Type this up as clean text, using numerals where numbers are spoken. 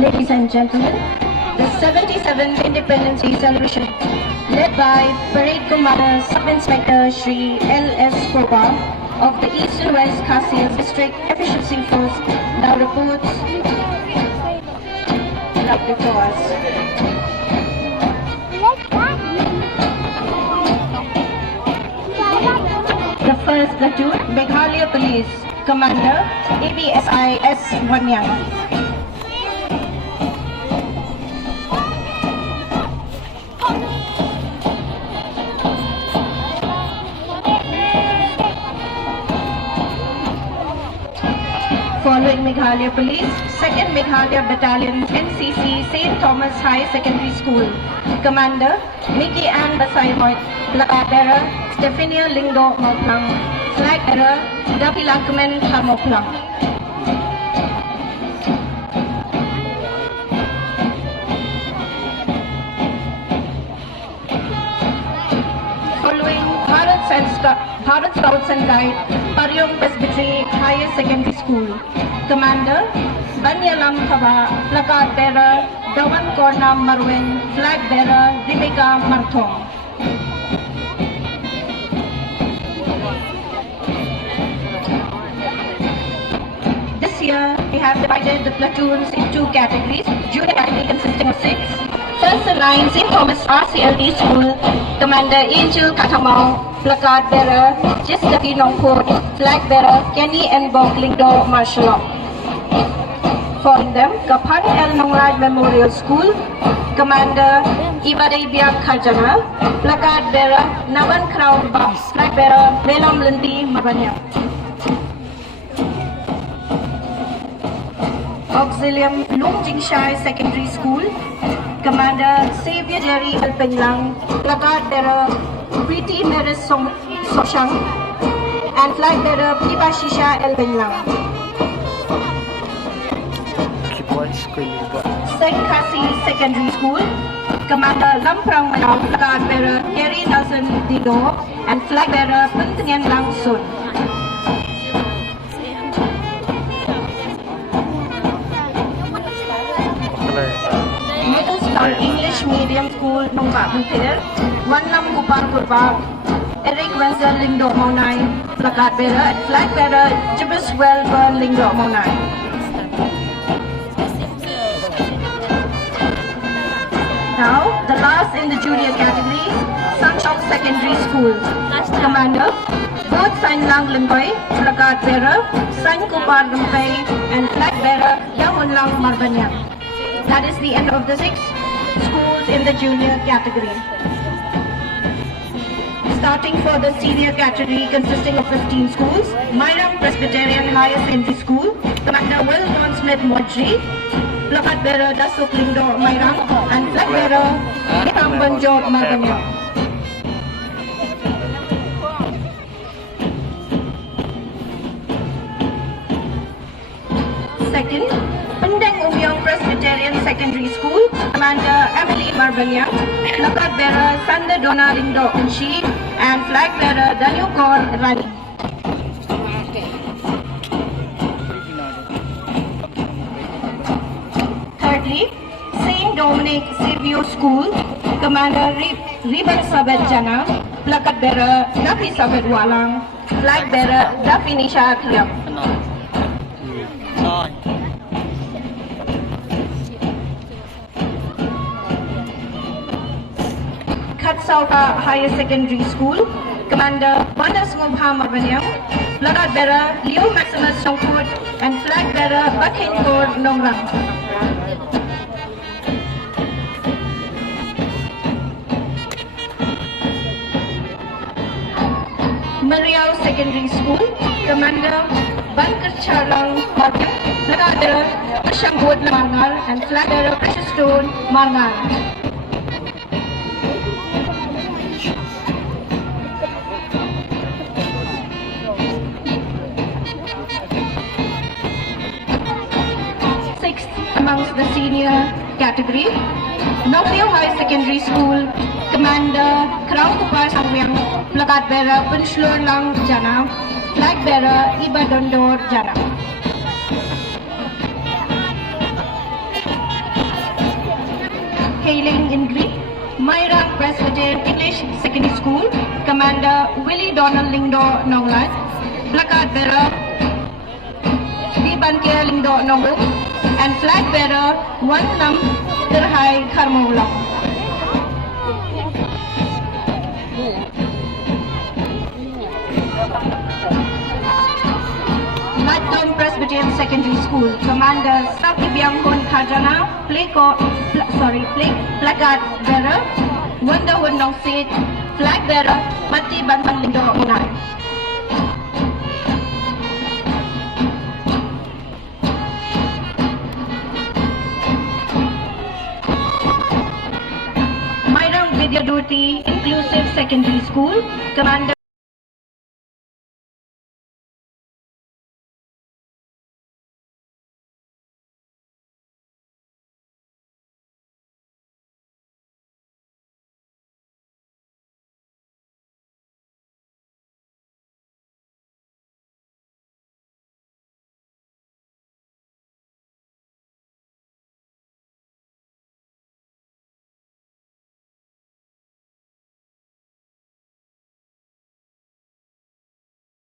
Ladies and gentlemen, the 77th Independence Day celebration, led by Parade Commander Sub-Inspector Shri L.S. Koba of the East and West Khasi District Efficiency Force, now reports up before us. The 1st Platoon, Meghalaya Police, Commander ABSI S. Wanyang. Following Meghalaya Police, 2nd Meghalaya Battalion NCC St. Thomas High Secondary School, Commander Mickey Ann Basaymoy, Flag Bearer Stephania Lindo Moplang, Flag Bearer Dapi Lakman Hamoplang. Following Bharat Scouts and Guide, Paryong Presbytery Higher Secondary School, Commander Banyalam Khaba, Flag Bearer Dawan Korna Marwin, Flag Bearer Rebecca Marthong. This year, we have divided the platoons in 2 categories. Junior category consisting of 6. First in line, St. Thomas RCLD School, Commander Angel Katamau, Placard Bearer Jessica Nongport, Flag Bearer Kenny and Boglingdo Martial Law. Following them, Kapan El Nongraj Memorial School, Commander Ibadebia Kharjana, Placard Bearer Navan Crown Box, Flag Bearer Velam Lindi Mabanya. Auxilium Lungjingshay Secondary School, Commander Xavier Jerry El Penglang, Placard Bearer Preeti Meris Soshang, and Flag Bearer Pribashisha El Penglang. St. Khasi Secondary School, Commander Lamprang Manaw, Placard Bearer Kerry Nelson Dido, and Flag Bearer Puntengen Lang Sun. English Medium School, Nongba Buntir, Wanam Kupar Kurba, Eric Wenzel Lindo Monai, Placard Bearer, and Flag Bearer Jibis Wellburn Lindo Monai. Now, the last in the junior category, Sunshok Secondary School, Commander Both Sain Lang Limboy, Placard Bearer Sain Kupar Lumpay, and Flag Bearer Yamun Lang Marbanya. That is the end of the 6 schools in the junior category. Starting for the senior category consisting of 15 schools, Myram Presbyterian Higher Secondary School, Commander Will John Smith Modri, Placard Bearer Dasuk Lindo Myram, and Flag Bearer Nikam Banjo Marbanya. Second, Pendeng Umyong Presbyterian Secondary School, Commander Emily Marbanya, Placard Bearer Sanda Dona Lindo Unshi, and Flag Bearer Daniel Kaur Rani. Thirdly, St. Dominic Saviour School, Commander Riban Sabed Jana, Placard Bearer Dafi Sabed Walang, Flag Bearer Dafi Nisha Kliam. Katsauta Higher Secondary School, Commander Bandas Mubha Marbanyam, Placard Bearer Leo Maximus Songkut, and Flag Bearer Bakhin Kaur Nongrang. Mariao Secondary School, Commander Bankar Charlang Marbanyam, Placard Bearer Ashambod Marngal, and Flag Bearer Precious Stone Marngal. Amongst the senior category, Nokrio High Secondary School, Commander Kraw Kupar Sangwyang, Placard Bearer Punshlur Lang Jana, Flag Bearer Iba Dondor Jana. Lingdo Nonglat, placard bearer Di Bankia Lingdo Nongu, and flag bearer One Nam Dirhai Karmulong. Lightdown Presbyterian Secondary School, Commander Sakibyangkon Kajana, placard bearer, Wanda Wundong Seat, flag bearer, Mati Bantan Lindo Munai. Video Duty Inclusive Secondary School, Commander